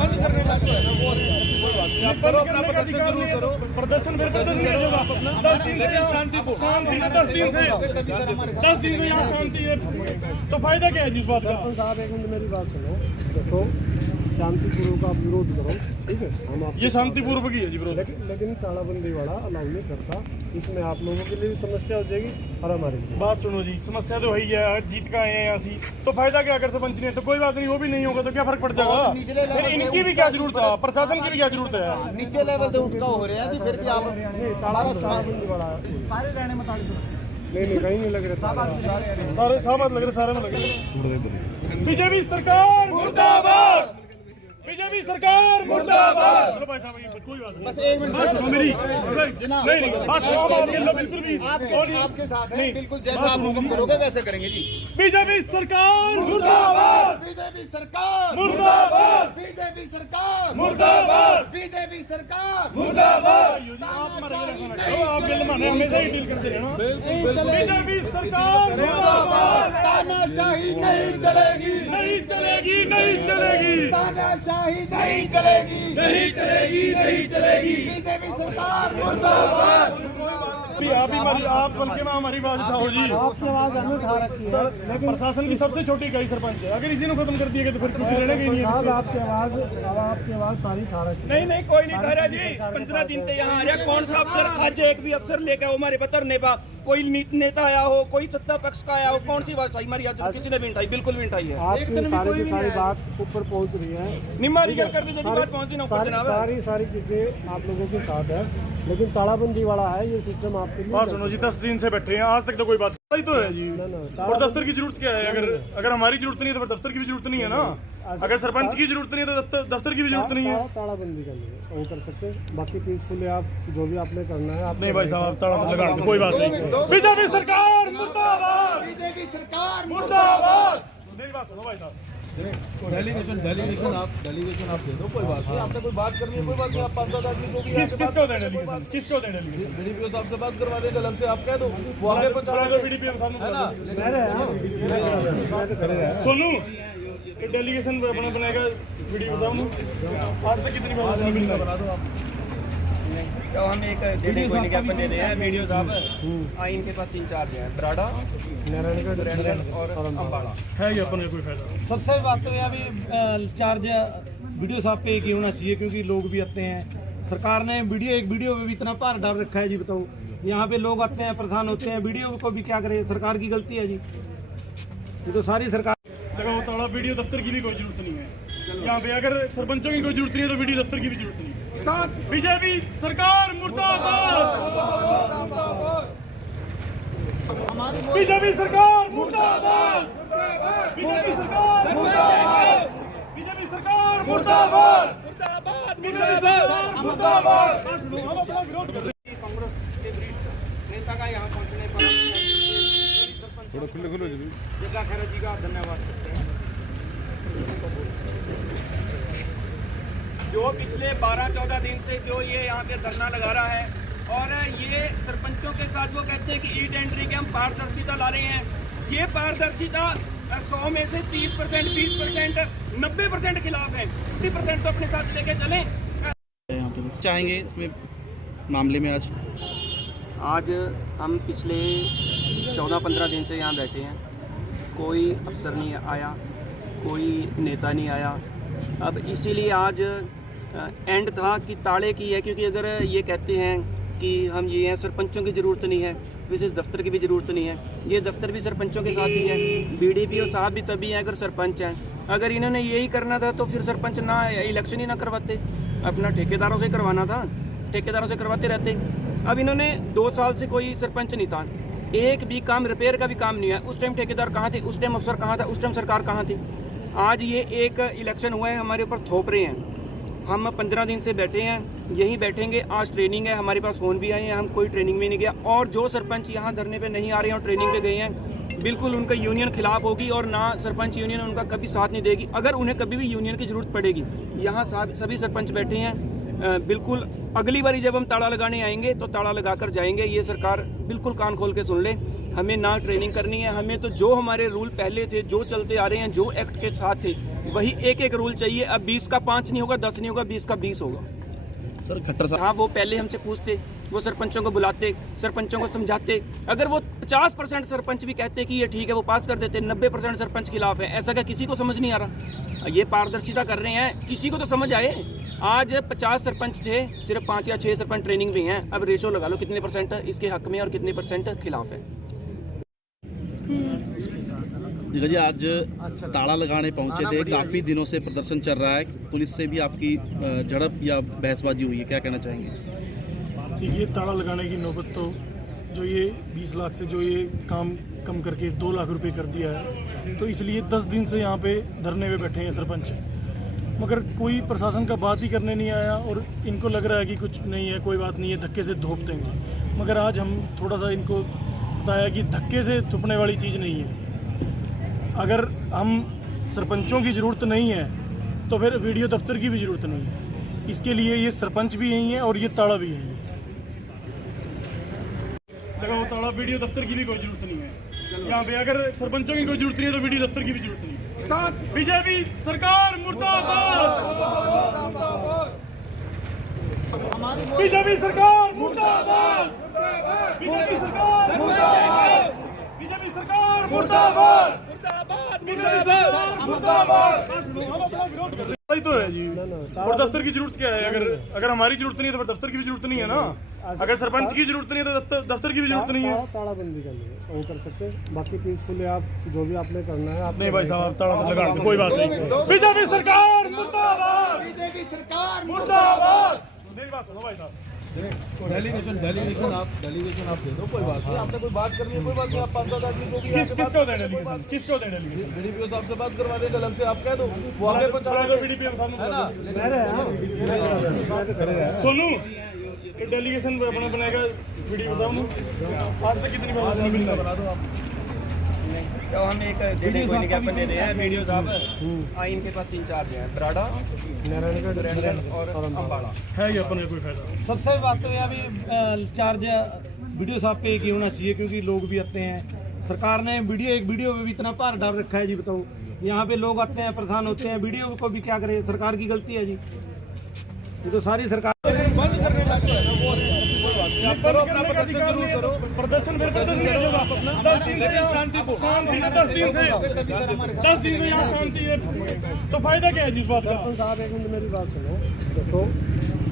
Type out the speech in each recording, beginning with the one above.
बंद करने का तो है ना, वो आप करो अपना प्रदर्शन जरूर करो, प्रदर्शन फिर प्रदर्शन करो आप अपना 10 दिन से शांति 10 दिन से यहाँ शांति है, तो फायदा क्या है जिस बात का? सरपंच साहब एक मिनट मेरी बात सुनो, देखो शांतिपूर्वक आप विरोध करो, ठीक है, हम आप ये शांतिपूर्वक ही है जी विरोध, लेकिन तालाबंदी वाला अलाउ नहीं करता, इसमें आप लोगों के लिए भी समस्या हो जाएगी और हमारे लिए। बात सुनो जी, समस्या तो वही है, जीत का है यहाँ से, तो फायदा क्या अगर सरपंच नहीं है तो कोई बात नहीं, वो भी नहीं होगा तो क्या फर्क पड़ जाएगा? फिर इनकी भी क्या जरूरत है, प्रशासन की भी क्या जरूरत है? नीचे लेवल से उठका हो रहे हैं जी, फिर भी आप तालाबंदी वाला सारे रहने में नहीं कहीं नहीं लग रहा, सारे साहब लग रहे, सारे में लग रहे। बीजेपी सरकार मुर्दाबाद, बीजेपी सरकार मुर्दाबाद। चलो भाई साहब, कोई बात नहीं, बस एक मिनट मेरी नहीं बात बिल्कुल भी आपके साथ है, बिल्कुल जैसा आप हुक्म करोगे वैसे करेंगे जी। बीजेपी सरकार मुर्दाबाद, बीजेपी सरकार मुर्दाबाद, बीजेपी सरकार मुर्दाबाद, बीजेपी सरकार मुर्दाबाद। आप बिल माने हमेशा ही डील करते रहना। बीजेपी सरकार मुर्दाबाद, तानाशाही नहीं चलेगी, नहीं चलेगी, नहीं चलेगी, तानाशाही नहीं चलेगी, नहीं चलेगी, नहीं चलेगी। बीजेपी सरकार मुर्दाबाद। आप बल्कि में हमारी बात उठाओ जी, आपकी आवाज हमें उठा रखी है, लेकिन प्रशासन की सबसे छोटी इकाई सरपंच है, अगर इसी ने खत्म कर दिया तो फिर कुछ लेने के नहीं साहब है। आपकी आवाज सारी उठा रखी है। नहीं कोई नहीं कह रहा जी, 15 दिन से यहाँ आ रहा, कौन सा अफसर आज एक भी अफसर लेकर आओ हमारे बतरने पा, कोई नेता आया हो, कोई सत्ता पक्ष का आया हो, कौन सी बात हमारी आज किसी ने भी उठाई, बिल्कुल भी उठाई है। आपकी सारी की सारी बात ऊपर पहुंच रही है, निम्मा रिकॉर्ड कर दीजिए, बात पहुंची ना ऊपर जनाब। सारी चीजें आप लोगों के साथ है, लेकिन तालाबंदी वाला है ये सिस्टम आपके लिए। बात सुनो जी, 10 दिन से बैठे हैं, आज तक तो कोई बात नहीं तो है जी। और दफ्तर की जरूरत क्या है? अगर हमारी जरूरत नहीं है तो फिर दफ्तर की भी जरूरत नहीं है ना। अगर सरपंच की जरूरत नहीं है तो दफ्तर की भी जरूरत नहीं है। तालाबंदी करनी है वो कर सकते हैं, बाकी पीसफुली आप जो भी आपने करना है आप नहीं भाई साहब, आप ताला मत लगा दो, कोई बात नहीं। बीजेपी सरकार मुर्दाबाद, बीजेपी सरकार मुर्दाबाद। मेरी बात सुनो भाई साहब, डेलीगेशन आप दे दो, कोई बात नहीं, आपने कोई बात करनी है कोई बात नहीं, आप 5-7 आदमी को भी किसको दें डेलीगेशन, किसको दें डेलीगेशन? बीडीपीओ साहब से बात करवा दें, कलम से आप कह दो, वो आगे बता दो बीडीपीएम साहब है ना। सोनू, ये डेलीगेशन अपना बनाएगा वीडियो बताओ, आज तक कितनी बार बना दो आप। तो हम एक विज्ञापन दे रहे हैं, वीडियो साहब आइन के पास 3-4 हैं, बराड़ा, नारायणगढ़ और अम्बाड़ा है ये अपन का कोई फायदा? सबसे बात तो अभी चार्ज वीडियो साहब पे एक ही होना चाहिए, क्योंकि लोग भी आते हैं, सरकार ने एक वीडियो में भी इतना भार डाल रखा है जी, बताओ यहाँ पे लोग आते हैं परेशान होते हैं, वीडियो को भी क्या करे, सरकार की गलती है जी, ये तो सारी सरकार। देखो ताला, वीडियो दफ्तर की भी कोई जरूरत नहीं है यहाँ पे, अगर सरपंचों की कोई जरूरत नहीं है तो वीडियो दफ्तर की भी जरूरत नहीं है। बीजेपी सरकार मुर्दाबाद, बीजेपी सरकार मुर्दाबाद, बीजेपी सरकार मुर्दाबाद, बीजेपी सरकार मुर्दाबाद, मुर्दाबाद। हम अपना विरोध कर रहे हैं। कांग्रेस के वरिष्ठ नेता का यहाँ पहुँचने पर जगह खैर जी का धन्यवाद करते हैं। जो पिछले 12-14 दिन से जो ये यहाँ पे धरना लगा रहा है, और ये सरपंचों के साथ वो कहते हैं कि ई टेंडरिंग के हम पारदर्शिता ला रहे हैं, ये पारदर्शिता 100 में से 30%, 20%, 90% खिलाफ है, 50% तो अपने साथ लेके चलें। चाहेंगे इसमें मामले में आज हम पिछले 14-15 दिन से यहाँ बैठे हैं, कोई अफसर नहीं आया, कोई नेता नहीं आया। अब इसीलिए आज एंड था कि ताले की है, क्योंकि अगर ये कहते हैं कि हम ये हैं, सरपंचों की ज़रूरत नहीं है, विशेष दफ्तर की भी ज़रूरत नहीं है, ये दफ्तर भी सरपंचों के साथ ही है, बीडीपीओ साहब भी तभी हैं अगर सरपंच हैं। अगर इन्होंने यही करना था तो फिर सरपंच ना इलेक्शन ही ना करवाते, अपना ठेकेदारों से करवाना था, ठेकेदारों से करवाते रहते। अब इन्होंने 2 साल से कोई सरपंच नहीं था, एक भी काम, रिपेयर का भी काम नहीं है। उस टाइम ठेकेदार कहाँ थे, उस टाइम अफसर कहाँ था, उस टाइम सरकार कहाँ थी? आज ये एक इलेक्शन हुआ है, हमारे ऊपर थोप रहे हैं। हम 15 दिन से बैठे हैं, यहीं बैठेंगे। आज ट्रेनिंग है, हमारे पास फ़ोन भी आए हैं, हम कोई ट्रेनिंग में नहीं गया। और जो सरपंच यहाँ धरने पे नहीं आ रहे हैं और ट्रेनिंग पे गए हैं, बिल्कुल उनका यूनियन खिलाफ होगी और ना सरपंच यूनियन उनका कभी साथ नहीं देगी। अगर उन्हें कभी भी यूनियन की ज़रूरत पड़ेगी, यहाँ सभी सरपंच बैठे हैं, बिल्कुल अगली बारी जब हम ताला लगाने आएंगे तो ताला लगा कर जाएंगे। ये सरकार बिल्कुल कान खोल के सुन ले, हमें ना ट्रेनिंग करनी है, हमें तो जो हमारे रूल पहले थे, जो चलते आ रहे हैं, जो एक्ट के साथ थे, वही एक एक रूल चाहिए। अब 20 का 5 नहीं होगा, 10 नहीं होगा, 20 का 20 होगा। सर खट्टर साहब, हाँ, वो पहले हमसे पूछते, वो सरपंचों को बुलाते, सरपंचों को समझाते। अगर वो 50% सरपंच भी कहते कि ये ठीक है, वो पास कर देते, 90% सरपंच खिलाफ है। ऐसा क्या किसी को समझ नहीं आ रहा? ये पारदर्शिता कर रहे हैं, किसी को तो समझ आए। आज 50 सरपंच थे, सिर्फ 5 या 6 सरपंच ट्रेनिंग में हैं। अब रेशो लगा लो कितने परसेंट इसके हक में और कितने परसेंट खिलाफ है। जिगा जी आज ताला लगाने पहुंचे थे, काफ़ी दिनों से प्रदर्शन चल रहा है, पुलिस से भी आपकी झड़प या बहसबाजी हुई है, क्या कहना चाहेंगे? ये ताला लगाने की नौबत तो जो ये 20 लाख से जो ये काम कम करके 2 लाख रुपए कर दिया है, तो इसलिए 10 दिन से यहाँ पे धरने में बैठे हैं सरपंच। मगर कोई प्रशासन का बात ही करने नहीं आया और इनको लग रहा है कि कुछ नहीं है, कोई बात नहीं है, धक्के से धोप देंगे। मगर आज हम थोड़ा सा इनको बताया कि धक्के से थुपने वाली चीज़ नहीं है। अगर हम सरपंचों की ज़रूरत नहीं है तो फिर वीडियो दफ्तर की भी ज़रूरत नहीं है। इसके लिए ये सरपंच भी यही है और ये ताला भी यही है। लगाओ ताला, वीडियो दफ्तर की भी कोई ज़रूरत नहीं है यहाँ पे। अगर सरपंचों की कोई ज़रूरत नहीं है तो वीडियो दफ्तर की भी ज़रूरत नहीं है। बीजेपी सरकार मुर्दाबाद, बीजेपी सरकार मुर्दाबाद, बीजेपी सरकार मुर्दाबाद, बीजेपी सरकार मुर्दाबाद, वही तो है जी। और दफ्तर की जरूरत क्या है? अगर हमारी जरूरत नहीं है तो फिर दफ्तर की भी जरूरत नहीं है ना। अगर सरपंच की जरूरत नहीं है तो दफ्तर की भी जरूरत नहीं है। तालाबंदी कर लिए वो कर सकते हैं, बाकी पीसफुली आप जो भी आपने करना है आप नहीं भाई साहब, ताला लगा दो, कोई बात नहीं। बीजेपी सरकार मुर्दाबाद, बीजेपी सरकार मुर्दाबाद। मेरी बात सुनो भाई साहब, डेलीगेशन आप दे दो, कोई बात नहीं। आपने कोई बात करनी है, कोई बात नहीं। आप 5-7 आदमी को भी किसको दें डेलीगेशन? किसको दें डेलीगेशन? बीडीपीओ साहब से बात करवा देंगे, अलग से आप कह दो, वो आगे बुला दो बीडीपीएम साहब है ना। सोनू, ये डेलीगेशन अपना बनाएगा वीडियो बताओ। आज तक कितनी बार मिलना बना दो आप। तो हम एक विज्ञापन दे रहे हैं। वीडियो साहब आइन के पास 3-4 हैं, बराड़ा, नारायणगढ़ और अम्बाड़ा है। ये अपन का कोई फायदा? सबसे बात तो है अभी चार्ज वीडियो साहब पे एक ही होना चाहिए, क्योंकि लोग भी आते हैं। सरकार ने एक वीडियो में भी इतना भार डाल रखा है जी, बताओ। यहाँ पे लोग आते हैं, परेशान होते हैं, वीडियो को भी क्या करे? सरकार की गलती है जी, ये तो सारी सरकार बंद करने का करो, अपना प्रदर्शन जरूर करो। प्रदर्शन फिर प्रदर्शन करो अपना 10 दिन से शांति, 10 दिन से यहाँ शांति है, तो फायदा क्या है जिस बात का? सरपंच साहब एक मिनट मेरी बात सुनो। देखो,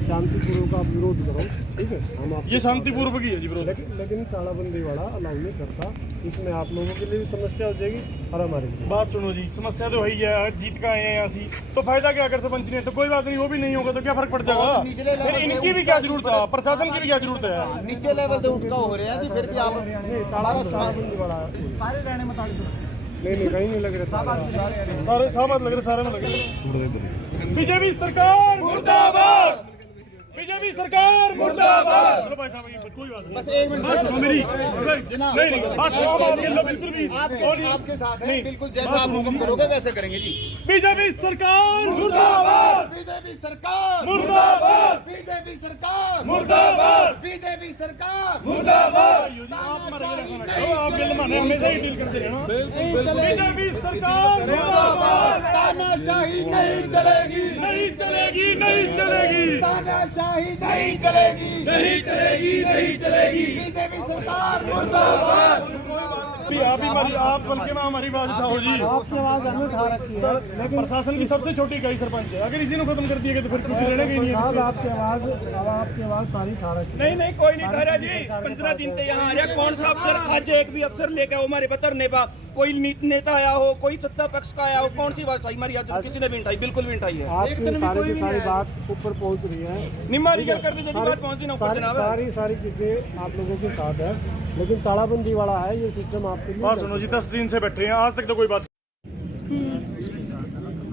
शांतिपूर्वक आप विरोध करो, ठीक है? हम आप ये शांतिपूर्वक ही है जी विरोध। लेकिन तालाबंदी वाला अलाउ नहीं करता, इसमें आप लोगों के लिए भी समस्या हो जाएगी और हमारे लिए। बात सुनो जी, समस्या तो वही है, जीत का आए हैं यहाँ से, तो फायदा क्या? अगर सरपंच नहीं है तो कोई बात नहीं, वो भी नहीं होगा तो क्या फर्क पड़ जाएगा? फिर इनकी भी क्या जरूरत है? प्रशासन की भी क्या जरूरत है? नीचे लेवल से उठकाव हो रहे हैं जी, फिर भी आप तालाबंदी वाला सारे रहने मत नहीं कहीं नहीं लग रहा। सारे साहब लग रहे, सारे में लग रहे। बीजेपी सरकार मुर्दाबाद, बीजेपी सरकार मुर्दाबाद। चलो भाई साहब, कोई बात नहीं, बस एक मिनट बात सुनो मेरी। नहीं बात सुनो, बिल्कुल भी आपके साथ है, बिल्कुल जैसा आप हुक्म करोगे वैसे करेंगे जी। बीजेपी सरकार मुर्दाबाद, बीजेपी सरकार मुर्दाबाद, बीजेपी सरकार मुर्दाबाद, बीजेपी सरकार मुर्दाबाद। आप बिल माने हमेशा ही डील करते रहना। बीजेपी सरकार मुर्दाबाद। तानाशाही नहीं चलेगी, नहीं चलेगी, नहीं चलेगी, तानाशाही नहीं चलेगी, नहीं चलेगी, नहीं चलेगी। बीजेपी सरकार मुर्दाबाद। आप ही हमारी, आप बल्कि में हमारी बात उठाओ जी। आपकी आवाज हमें उठा रखी है, लेकिन प्रशासन की सबसे छोटी इकाई सरपंच है। अगर इसी ने खत्म कर दिया तो फिर कुछ रहने ही नहीं साहब है। आपकी आवाज सारी उठा रखी है। नहीं कोई नहीं कह रहा जी। 15 दिन से यहाँ आ रहा, कौन सा अफसर? आज एक भी अफसर लेके आओ हमारे पतर ने बा, कोई नेता आया हो, कोई सत्ता पक्ष का आया हो, कौन सी बात आई हमारी? आज किसी ने भी उठाई, बिल्कुल भी उठाई है। आपकी सारी की सारी बात ऊपर पहुंच रही है। निम्मा रिकॉर्ड कर दीजिए, बात पहुंची ना ऊपर जनाब। सारी चीजें आप लोगों के साथ है, लेकिन तालाबंदी वाला है ये सिस्टम आपके लिए। बात सुनो जी, 10 दिन से बैठे हैं, आज तक तो कोई बात।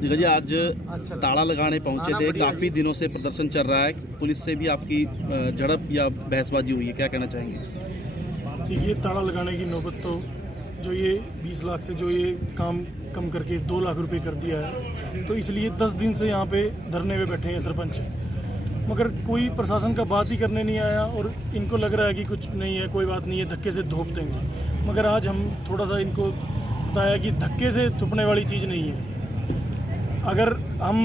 जिगा जी आज ताला लगाने पहुंचे थे, काफ़ी दिनों से प्रदर्शन चल रहा है, पुलिस से भी आपकी झड़प या बहसबाजी हुई है, क्या कहना चाहेंगे? ये ताला लगाने की नौबत तो जो ये 20 लाख से जो ये काम कम करके 2 लाख रुपए कर दिया है, तो इसलिए 10 दिन से यहाँ पे धरने में बैठे हैं सरपंच। मगर कोई प्रशासन का बात ही करने नहीं आया और इनको लग रहा है कि कुछ नहीं है, कोई बात नहीं है, धक्के से धोप देंगे। मगर आज हम थोड़ा सा इनको बताया कि धक्के से थुपने वाली चीज़ नहीं है। अगर हम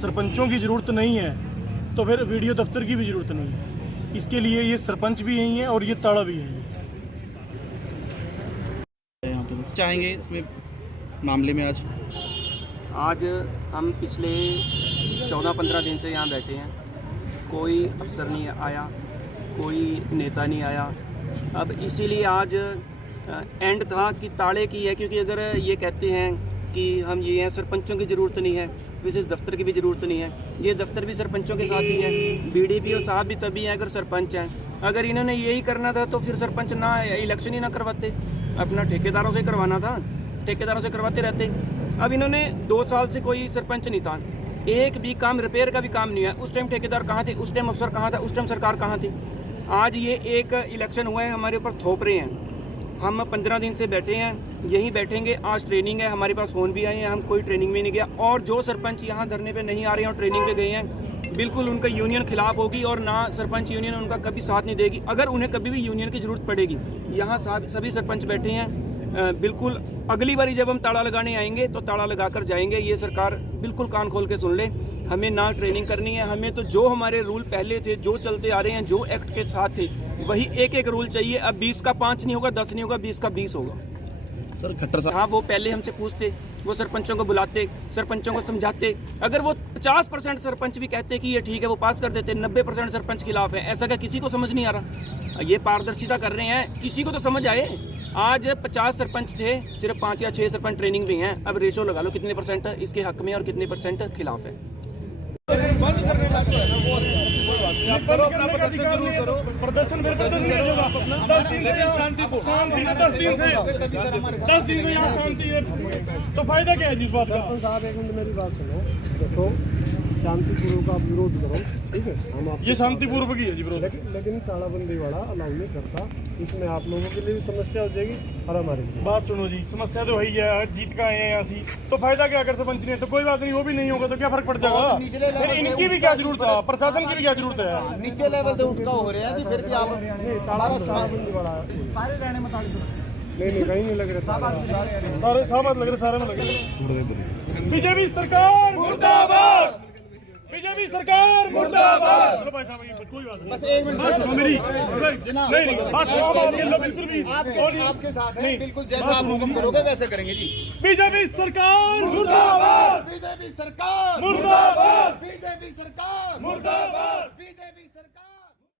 सरपंचों की ज़रूरत नहीं है तो फिर वीडियो दफ्तर की भी ज़रूरत नहीं है। इसके लिए ये सरपंच भी यही है और ये ताला भी यही है। यहाँ पे चाहेंगे इसमें मामले में आज हम पिछले 14-15 दिन से यहाँ बैठे हैं, कोई अफसर नहीं आया, कोई नेता नहीं आया। अब इसीलिए आज एंड था कि ताले की है, क्योंकि अगर ये कहते हैं कि हम ये हैं, सरपंचों की ज़रूरत नहीं है, विशेष दफ्तर की भी ज़रूरत नहीं है। ये दफ्तर भी सरपंचों के साथ ही है, बीडीपीओ साहब भी तभी हैं अगर सरपंच हैं। अगर इन्होंने यही करना था तो फिर सरपंच ना इलेक्शन ही ना करवाते, अपना ठेकेदारों से करवाना था, ठेकेदारों से करवाते रहते। अब इन्होंने 2 साल से कोई सरपंच नहीं था, एक भी काम, रिपेयर का भी काम नहीं है। उस टाइम ठेकेदार कहाँ थे, उस टाइम अफसर कहाँ था, उस टाइम सरकार कहाँ थी। आज ये एक इलेक्शन हुआ है, हमारे ऊपर थोप रहे हैं। हम 15 दिन से बैठे हैं, यहीं बैठेंगे। आज ट्रेनिंग है, हमारे पास फ़ोन भी आए हैं, हम कोई ट्रेनिंग में नहीं गया। और जो सरपंच यहाँ धरने पे नहीं आ रहे हैं और ट्रेनिंग पे गए हैं, बिल्कुल उनका यूनियन खिलाफ होगी और ना सरपंच यूनियन उनका कभी साथ नहीं देगी। अगर उन्हें कभी भी यूनियन की ज़रूरत पड़ेगी, यहाँ सभी सरपंच बैठे हैं, बिल्कुल अगली बारी जब हम ताला लगाने आएंगे तो ताला लगा कर जाएंगे। ये सरकार बिल्कुल कान खोल के सुन ले, हमें ना ट्रेनिंग करनी है, हमें तो जो हमारे रूल पहले थे, जो चलते आ रहे हैं, जो एक्ट के साथ थे, वही एक रूल चाहिए। अब 20 का 5 नहीं होगा, 10 नहीं होगा, 20 का 20 होगा। सर खट्टर साहब, हाँ, वो पहले हमसे पूछते, वो सरपंचों को बुलाते, सरपंचों को समझाते। अगर वो 50% सरपंच भी कहते कि ये ठीक है, वो पास कर देते। 90% सरपंच खिलाफ है। ऐसा क्या किसी को समझ नहीं आ रहा? ये पारदर्शिता कर रहे हैं, किसी को तो समझ आए। आज 50 सरपंच थे, सिर्फ 5 या 6 सरपंच ट्रेनिंग में हैं। अब रेशो लगा लो कितने परसेंट इसके हक में और कितने परसेंट खिलाफ है। बंद करने का तो है ना, वो आप करो अपना प्रदर्शन जरूर करो, प्रदर्शन फिर प्रदर्शन करिएगा आप अपना। 10 दिन से शांतिपूर्ण, शांति से 10 दिन से यहाँ शांति है, तो फायदा क्या है जिस बात का? सरपंच साहब एक मिनट मेरी बात सुनो। देखो, शांतिपूर्वक आप विरोध करो, ठीक है, हम आप ये शांतिपूर्वक ही है जी विरोध। लेकिन तालाबंदी वाला अलाउ नहीं करता। इसमें आप लोगों के लिए भी समस्या हो जाएगी और हमारे लिए। बात सुनो जी, समस्या तो वही है, जीत का आए हैं यहाँ से, तो फायदा क्या अगर सरपंच नहीं है तो कोई बात नहीं, वो भी नहीं होगा तो क्या फर्क पड़ जाएगा? फिर इनकी भी क्या जरूरत है, प्रशासन की भी क्या जरूरत है? नीचे लेवल से उठका हो रहे हैं जी, फिर भी आप नहीं, तालाबंदी वाला सारे रहने में नहीं कहीं नहीं लग रहा। सारे सामान लग रहे, सारे में लग रहे। बीजेपी सरकार मुर्दाबाद, बीजेपी सरकार मुर्दाबाद। चलो भाई साहब, कोई बात नहीं, बस एक मिनट बात सुनो मेरी। नहीं बात बिल्कुल भी आपके साथ है, बिल्कुल जैसा आप हुक्म करोगे वैसे करेंगे जी। बीजेपी सरकार मुर्दाबाद, बीजेपी सरकार मुर्दाबाद, बीजेपी सरकार मुर्दाबाद। बीजेपी